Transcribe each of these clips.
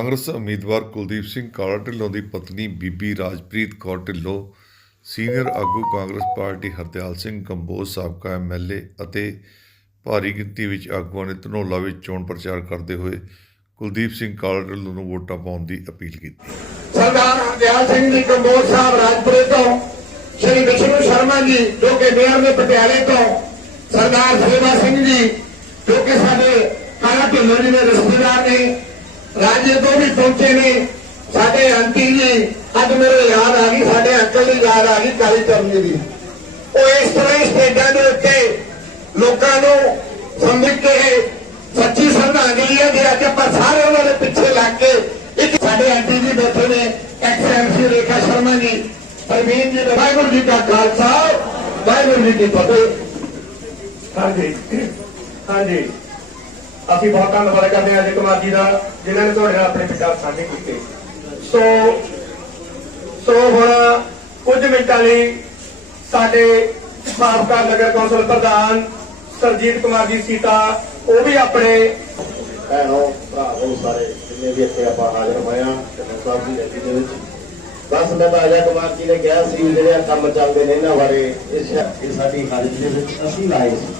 ਕਾਂਗਰਸ ਉਮੀਦਵਾਰ ਕੁਲਦੀਪ ਸਿੰਘ ਕਾਲਾ ਢਿੱਲੋਂ ਦੀ ਪਤਨੀ ਬੀਬੀ ਰਾਜਪ੍ਰੀਤ ਕੌਰ ਢਿੱਲੋਂ, ਸੀਨੀਅਰ ਆਗੂ ਕਾਂਗਰਸ ਪਾਰਟੀ ਹਰਦਿਆਲ ਸਿੰਘ ਕੰਬੋਜ ਸਾਬਕਾ ਐਮਐਲਏ ਅਤੇ ਭਾਰੀ ਗਿਣਤੀ ਵਿੱਚ ਆਗੂਆਂ ਨੇ ਧਨੌਲਾ ਵਿੱਚ ਚੋਣ ਪ੍ਰਚਾਰ ਕਰਦੇ ਹੋਏ ਕੁਲਦੀਪ ਸਿੰਘ ਕਾਲਾ ਢਿੱਲੋਂ ਨੂੰ ਵੋਟਾਂ ਪਾਉਣ ਦੀ ਅਪੀਲ ਕੀਤੀ। ਸਰਦਾਰ ਹਰਦਿਆਲ ਸਿੰਘ ਜੀ ਕੰਬੋਜ ਸਾਹਿਬ ਰਾਜਪੁਰੇ ਤੋਂ, ਸ਼੍ਰੀ ਵਿਸ਼ਨੂੰ ਸ਼ਰਮਾ ਜੀ, ਜੋ ਕਿ ਮੇਅਰ ਨੇ ਪਟਿਆਲੇ ਤੋਂ, ਸਰਦਾਰ ਸੇਵਾ ਸਿੰਘ ਜੀ, ਜੋ ਕਿ ਸਾਡੇ ਕਾਲਾ ਢਿੱਲੋਂ ਜੀ ਦੇ ਰਿਸ਼ਤੇਦਾਰ ਨੇ ਰਾਜੇ ਤੋਂ ਵੀ ਪਹੁੰਚੇ ਨੇ, ਸਾਡੇ ਆਂਟੀ ਜੀ, ਅੱਜ ਮੇਰੇ ਯਾਦ ਆ ਗਈ, ਸਾਡੇ ਅੰਕਲ ਦੀ ਯਾਦ ਆ ਗਈ ਕਾਲੀ ਚਰਨੀ ਦੀ। ਉਹ ਇਸ ਤਰ੍ਹਾਂ ਹੀ ਸਟੇਜਾਂ ਦੇ ਉੱਤੇ ਲੋਕਾਂ ਨੂੰ ਸਮਝ ਕੇ ਸੱਚੀ ਸ਼ਰਧਾਂਜਲੀ ਹੈ ਕਿ ਅੱਜ ਆਪਾਂ ਸਾਰੇ ਉਹਨਾਂ ਦੇ ਪਿੱਛੇ ਲੱਗ ਕੇ ਇੱਕ ਸਾਡੇ ਆਂਟੀ ਜੀ ਬੈਠੇ ਨੇ, ਐਕਸਐਮਸੀ ਰੇਖਾ ਸ਼ਰਮਾ ਜੀ, ਪਰਵੀਨ ਜੀ ਵਾਹਿਗੁਰੂ ਜੀ ਕਾ ਖਾਲਸਾ, ਵਾਹਿਗੁਰੂ ਜੀ ਕੀ ਫਤਿਹ। ਹਾਂਜੀ ਹਾਂਜੀ। ਅਸੀਂ ਬਹੁਤ ਧੰਨਵਾਦ ਕਰਦੇ ਹਾਂ ਅਜੇ ਕੁਮਾਰ ਜੀ ਦਾ, ਜਿਨ੍ਹਾਂ ਨੇ ਤੁਹਾਡੇ ਨਾਲ ਆਪਣੇ ਵਿਚਾਰ ਸਾਂਝੇ ਕੀਤੇ। ਸੋ ਸੋ ਹੁਣ ਕੁਝ ਮਿੰਟਾਂ ਲਈ ਸਾਡੇ ਸਾਬਕਾ ਨਗਰ ਕੌਂਸਲ ਪ੍ਰਧਾਨ ਸਰਜੀਤ ਕੁਮਾਰ ਜੀ ਸੀਤਾ, ਉਹ ਵੀ ਆਪਣੇ ਭੈਣੋ, ਭਰਾਵੋ ਸਾਰੇ, ਜਿੰਨੇ ਵੀ ਇੱਥੇ ਆਪਾਂ ਹਾਜ਼ਰ ਹੋਏ ਆ ਸਾਹਿਬ ਦੀ ਗੱਡੀ ਦੇ ਵਿੱਚ। ਬਸ ਮੈਂ ਤਾਂ ਅਜਾ ਕੁਮਾਰ ਜੀ ਨੇ ਕਿਹਾ ਸੀ, ਜਿਹੜੇ ਕੰਮ ਚੱਲਦੇ ਨੇ ਇਹਨਾਂ ਬਾਰੇ ਇਹ ਸਾਡੀ ਹਾਜ਼ਰੀ ਦੇ ਵਿੱਚ ਅਸੀਂ ਲਾਏ ਸੀ।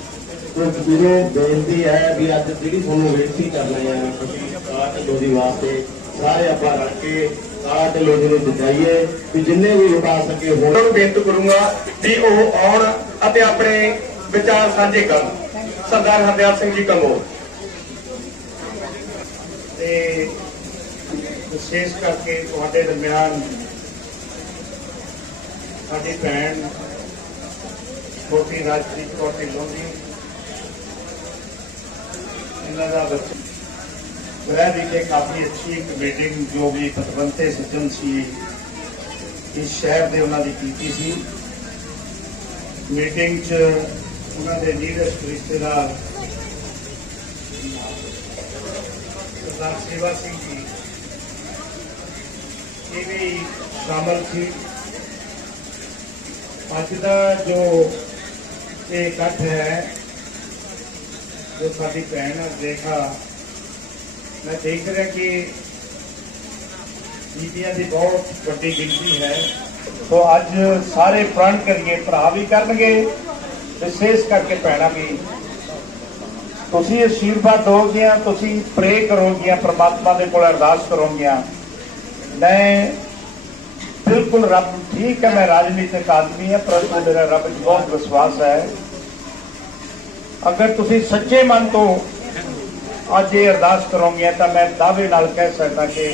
ਤੇ ਵੀਰੋ ਬੇਨਤੀ ਹੈ ਵੀ ਅੱਜ ਜਿਹੜੀ ਤੁਹਾਨੂੰ ਬੇਨਤੀ ਕਰ ਰਹੇ ਆ, ਅਸੀਂ ਕਾਲਾ ਵਾਸਤੇ ਸਾਰੇ ਆਪਾਂ ਰਲ ਕੇ ਕਾਲਾ ਢਿੱਲੋਂ ਨੂੰ ਜਿਤਾਈਏ ਵੀ ਜਿੰਨੇ ਵੀ ਉਪਾ ਸਕੇ ਹੋਣ। ਨੂੰ ਬੇਨਤੀ ਕਰੂੰਗਾ ਵੀ ਉਹ ਆਉਣ ਅਤੇ ਆਪਣੇ ਵਿਚਾਰ ਸਾਂਝੇ ਕਰਨ। ਸਰਦਾਰ ਹਰਦਿਆਲ ਸਿੰਘ ਜੀ ਕੰਗੋ ਤੇ ਵਿਸ਼ੇਸ਼ ਕਰਕੇ ਤੁਹਾਡੇ ਦਰਮਿਆਨ ਸਾਡੀ ਭੈਣ, ਛੋਟੀ ਰਾਜਪ੍ਰੀਤ ਕੌਰ ਢਿੱਲੋਂ ਜੀ ਦਾ ਬੱਚਾ ਗ੍ਰਹਿ ਵਿਖੇ ਕਾਫੀ ਅੱਛੀ ਇੱਕ ਮੀਟਿੰਗ ਜੋ ਵੀ ਪਤਵੰਤੇ ਸੱਜਣ ਸੀ, ਇਸ ਸ਼ਹਿਰ ਦੇ ਉਹਨਾਂ ਦੀ ਕੀਤੀ ਸੀ। ਮੀਟਿੰਗ 'ਚ ਉਹਨਾਂ ਦੇ ਨੀਰਜ ਰਿਸ਼ਤੇਦਾਰ ਸਰਦਾਰ ਸੇਵਾ ਸਿੰਘ ਜੀ, ਇਹ ਵੀ ਸ਼ਾਮਲ ਸੀ। ਅੱਜ ਦਾ ਜੋ ਇਹ ਇਕੱਠ ਹੈ ਜੋ ਸਾਡੀ ਭੈਣ ਦੇਖਾ। ਮੈਂ ਦੇਖ ਰਿਹਾ ਕਿ ਬੀਬੀਆਂ ਦੀ ਬਹੁਤ ਵੱਡੀ ਗਿਣਤੀ ਹੈ। ਸੋ ਅੱਜ ਸਾਰੇ ਪ੍ਰਣ ਕਰੀਏ, ਭਰਾ ਵੀ ਕਰਨਗੇ ਵਿਸ਼ੇਸ਼ ਕਰਕੇ ਭੈਣਾਂ ਵੀ। ਤੁਸੀਂ ਅਸ਼ੀਰਵਾਦ ਦੋਗੀਆਂ ਤੁਸੀਂ ਪ੍ਰੇ ਕਰੋਗੀਆਂ, ਪ੍ਰਮਾਤਮਾ ਦੇ ਕੋਲ ਅਰਦਾਸ ਕਰੋਗੀਆਂ। ਮੈਂ ਬਿਲਕੁਲ ਰੱਬ, ਠੀਕ ਹੈ, ਮੈਂ ਰਾਜਨੀਤਿਕ ਆਦਮੀ ਹਾਂ, ਪਰ ਮੇਰਾ ਰੱਬ 'ਚ ਬਹੁਤ ਵਿਸ਼ਵਾਸ ਹੈ। ਅਗਰ ਤੁਸੀਂ ਸੱਚੇ ਮਨ ਤੋਂ ਅੱਜ ਇਹ ਅਰਦਾਸ ਕਰੋਗੀਆਂ ਤਾਂ ਮੈਂ ਦਾਅਵੇ ਨਾਲ ਕਹਿ ਸਕਦਾ ਕਿ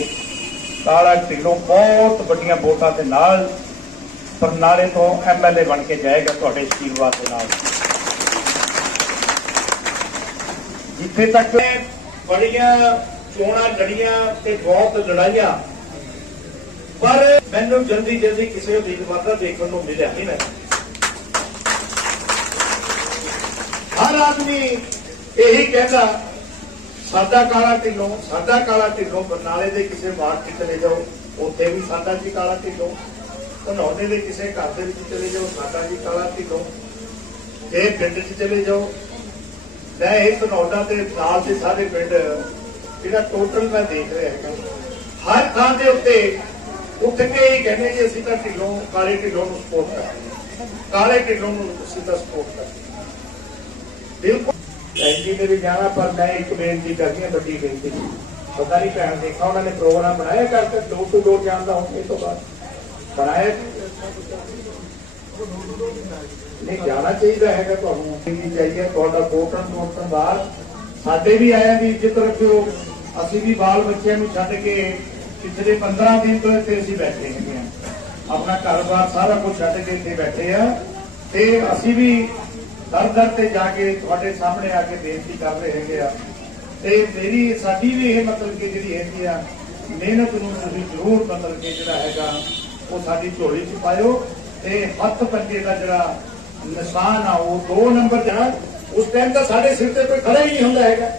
ਕਾਲਾ ਢਿੱਲੋਂ ਬਹੁਤ ਵੱਡੀਆਂ ਵੋਟਾਂ ਦੇ ਨਾਲ ਬਰਨਾਲੇ ਤੋਂ ਐਮਐਲਏ ਬਣ ਕੇ ਜਾਏਗਾ ਤੁਹਾਡੇ ਅਸ਼ੀਰਵਾਦ ਦੇ ਨਾਲ। ਜਿੱਥੇ ਤੱਕ ਬੜੀਆਂ ਚੋਣਾਂ ਲੜੀਆਂ ਤੇ ਬਹੁਤ ਲੜਾਈਆਂ, ਪਰ ਮੈਨੂੰ ਜਲਦੀ ਜਲਦੀ ਕਿਸੇ ਉਮੀਦਵਾਰ ਦਾ ਦੇਖਣ ਨੂੰ ਮਿਲਿਆ ਨਹੀਂ। ਮੈਂ ਹਰ ਆਦਮੀ ਇਹੀ ਕਹਿੰਦਾ, ਸਾਡਾ ਕਾਲਾ ਢਿੱਲੋਂ, ਸਾਡਾ ਕਾਲਾ ਢਿੱਲੋਂ ਬਰਨਾਲੇ ਦੇ ਕਿਸੇ ਵਾਰਡ 'ਚ ਚਲੇ ਜਾਓ, ਉੱਥੇ ਵੀ ਸਾਡਾ ਜੀ ਕਾਲਾ ਢਿੱਲੋਂ ਧਨੌਲੇ ਦੇ ਕਿਸੇ ਘਰ ਦੇ ਵਿੱਚ ਚਲੇ ਜਾਓ, ਸਾਡਾ ਜੀ ਕਾਲਾ ਢਿੱਲੋਂ ਇਹ ਪਿੰਡ 'ਚ ਚਲੇ ਜਾਓ, ਮੈਂ ਇਹ ਧਨੌਲਾ ਤੇ ਨਾਲ ਦੇ ਸਾਰੇ ਪਿੰਡ, ਜਿਹੜਾ ਟੋਟਲ ਮੈਂ ਦੇਖ ਰਿਹਾ ਹੈਗਾ, ਹਰ ਥਾਂ ਦੇ ਉੱਤੇ ਉੱਠ ਕੇ ਹੀ ਕਹਿੰਦੇ ਜੀ, ਅਸੀਂ ਤਾਂ ਢਿੱਲੋਂ, ਕਾਲੇ ਢਿੱਲੋਂ ਨੂੰ ਸਪੋਰਟ ਕਰਦੇ ਹਾਂ। ਕਾਲੇ ਢਿੱਲੋਂ ਨੂੰ ਅਸੀਂ ਤਾਂ ਸਪੋਰਟ ਕਰਦੇ ਹਾਂ। ਬਿਲਕੁਲ ਐਂਜੀ ਦੇ ਵੀ ਜਾਣਾ, ਪਰ ਮੈਂ ਇੱਕ ਬੇਨਤੀ ਕਰਦੀ ਹਾਂ ਵੱਡੀ ਬੇਨਤੀ। ਪਤਾ ਨਹੀਂ ਭੈਣ ਦੇਖਾ, ਉਹਨਾਂ ਨੇ ਪ੍ਰੋਗਰਾਮ ਬਣਾਇਆ ਕਰਕੇ ਡੋਰ ਟੂ ਡੋਰ ਜਾਣ ਦਾ ਹੁਣ ਇਹ ਤੋਂ ਬਾਅਦ। ਬਣਾਇਆ ਨਹੀਂ? ਜਾਣਾ ਚਾਹੀਦਾ ਹੈਗਾ ਤੁਹਾਨੂੰ ਨਹੀਂ ਚਾਹੀਏ ਤੁਹਾਡਾ ਵੋਟਾਂ ਵੋਟਾਂ ਬਾਅਦ ਸਾਡੇ ਵੀ ਆਇਆ ਵੀ ਇੱਜ਼ਤ ਰੱਖਿਓ ਅਸੀਂ ਵੀ ਬਾਲ ਬੱਚਿਆਂ ਨੂੰ ਛੱਡ ਕੇ ਪਿਛਲੇ 15 ਦਿਨ ਤੋਂ ਇੱਥੇ ਅਸੀਂ ਬੈਠੇ ਹੈਗੇ ਆ ਆਪਣਾ ਘਰ-ਬਾਰ ਸਾਰਾ ਕੁਝ ਛੱਡ ਕੇ ਇੱਥੇ ਬੈਠੇ ਆ ਤੇ ਅਸੀਂ ਵੀ ਦਰ ਦਰ ਤੇ ਜਾ ਕੇ ਤੁਹਾਡੇ ਸਾਹਮਣੇ ਆ ਕੇ ਬੇਨਤੀ ਕਰ ਰਹੇ ਹੈਗੇ ਆ। ਤੇ ਮੇਰੀ, ਸਾਡੀ ਵੀ ਇਹ ਮਤਲਬ ਕਿ ਜਿਹੜੀ ਹੈਗੀ ਆ, ਮਿਹਨਤ ਨੂੰ ਤੁਸੀਂ ਜ਼ਰੂਰ ਮਤਲਬ ਕਿ ਜਿਹੜਾ ਹੈਗਾ, ਉਹ ਸਾਡੀ ਝੋਲੀ 'ਚ ਪਾਇਓ। ਤੇ ਹੱਥ ਪੰਜੇ ਦਾ ਜਿਹੜਾ ਨਿਸ਼ਾਨ ਆ, ਉਹ ਦੋ ਨੰਬਰ ਦਾ ਉਸ ਟਾਈਮ ਤਾਂ ਸਾਡੇ ਸਿਰ ਤੇ ਕੋਈ ਖੜਾ ਹੀ ਨਹੀਂ ਹੁੰਦਾ ਹੈਗਾ।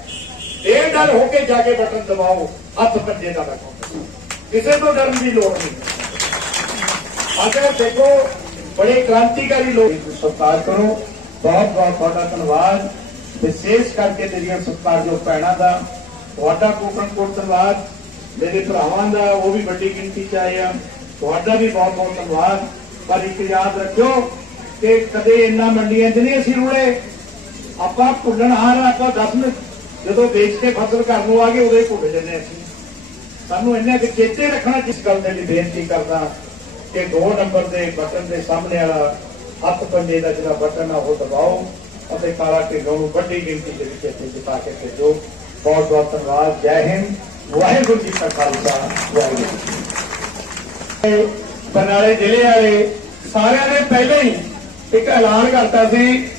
ਇਹ ਡਰ ਹੋ ਕੇ ਜਾ ਕੇ ਬਟਨ ਦਬਾਓ, ਹੱਥ ਪੰਜੇ ਦਾ ਰੱਖੋ ਕਿਸੇ ਤੋਂ ਡਰਨ ਦੀ ਲੋੜ ਨਹੀਂ। ਅਗਰ ਦੇਖੋ, ਬੜੇ ਕ੍ਰਾਂਤੀਕਾਰੀ ਲੋਕ ਸਤਿਕਾਰ ਕਰੋ ਬਹੁਤ ਬਹੁਤ ਤੁਹਾਡਾ ਧੰਨਵਾਦ। ਵਿਸ਼ੇਸ਼ ਕਰਕੇ ਤੇਰੀਆਂ ਸਤਿਕਾਰਯੋਗ ਭੈਣਾਂ ਦਾ, ਤੁਹਾਡਾ ਕੋਟਨ ਕੋਟ ਧੰਨਵਾਦ। ਮੇਰੇ ਭਰਾਵਾਂ ਦਾ, ਉਹ ਵੀ ਵੱਡੀ ਗਿਣਤੀ ਚ ਆਏ ਆ। ਤੁਹਾਡਾ ਵੀ ਬਹੁਤ ਬਹੁਤ ਧੰਨਵਾਦ। ਪਰ ਇੱਕ ਯਾਦ ਰੱਖਿਓ ਕਿ ਕਦੇ ਇੰਨਾ ਮੰਡੀਆਂ 'ਚ ਨਹੀਂ ਅਸੀਂ ਰੁੜੇ ਆਪਾਂ ਭੁੱਲਣ ਹਾਰ ਆਪਾਂ 10 ਮਿੰਟ ਜਦੋਂ ਵੇਚ ਕੇ ਫਸਲ ਘਰ ਨੂੰ ਆ ਗਏ, ਉਦੋਂ ਹੀ ਭੁੱਲ ਜੰਨੇ ਅਸੀਂ। ਸਾਨੂੰ ਇੰਨਾ ਕਿ ਚੇਤੇ ਰੱਖਣਾ ਜਿਸ ਗੱਲ ਦੇ ਲਈ ਬੇਨਤੀ ਕਰਦਾ ਕਿ ਦੋ ਨੰਬਰ ਦੇ ਬਟਨ ਦੇ ਸਾਹਮਣੇ ਵਾਲਾ ਹੱਥ ਪੰਜੇ ਦਾ ਜਿਹੜਾ ਬਟਨ ਆ, ਉਹ ਦਬਾਓ ਅਤੇ ਕਾਲਾ ਢਿੱਲੋਂ ਨੂੰ ਵੱਡੀ ਗਿਣਤੀ ਦੇ ਵਿੱਚ ਇੱਥੇ ਜਿਤਾ ਕੇ ਭੇਜੋ। ਬਹੁਤ ਬਹੁਤ ਧੰਨਵਾਦ। ਜੈ ਹਿੰਦ। ਵਾਹਿਗੁਰੂ ਜੀ ਕਾ ਖਾਲਸਾ। ਵਾਹਿਗੁਰੂ ਬਰਨਾਲੇ ਜ਼ਿਲ੍ਹੇ ਵਾਲੇ ਸਾਰਿਆਂ ਨੇ ਪਹਿਲਾਂ ਹੀ ਇੱਕ ਐਲਾਨ ਕਰਤਾ ਸੀ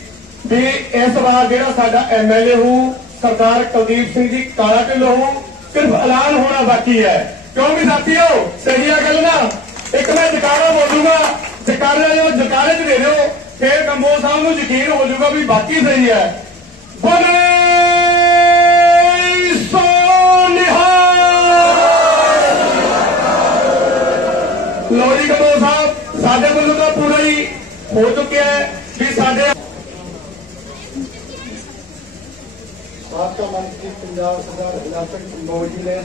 ਵੀ ਇਸ ਵਾਰ ਜਿਹੜਾ ਸਾਡਾ ਐਮਐਲਏ ਹੋ, ਸਰਦਾਰ ਕੁਲਦੀਪ ਸਿੰਘ ਜੀ ਕਾਲਾ ਢਿੱਲੋਂ ਹੋ, ਸਿਰਫ ਐਲਾਨ ਹੋਣਾ ਬਾਕੀ ਹੈ। ਕਿਉਂਕਿ ਸਾਥੀਓ, ਸਹੀ ਆ ਗੱਲ ਨਾ? ਇੱਕ ਮੈਂ ਜਕਾਰਾ ਬੋਲੂਗਾ ਜਕਾਰੇ ਜਦੋਂ ਜਕਾਰੇ ਚ ਦੇ ਦਿਓ ਫੇਰ ਕੰਬੋ ਸਾਹਿਬ ਨੂੰ ਯਕੀਨ ਹੋ ਜਾਊਗਾ ਵੀ ਬਾਕੀ ਸਹੀ ਹੈ। ਬੋਲੇ ਸੋ ਨਿਹਾਲ ਲੋ ਜੀ ਕਪੂਰ ਸਾਹਿਬ, ਸਾਡੇ ਵੱਲੋਂ ਤਾਂ ਪੂਰਾ ਹੀ ਹੋ ਚੁੱਕਿਆ ਹੈ ਵੀ ਸਾਡੇ ਸਾਬਕਾ ਮੰਤਰੀ ਪੰਜਾਬ ਸਰਦਾਰ ਹਿਲਾਕਤ ਕੰਬੋਜ ਜੀ ਨੇ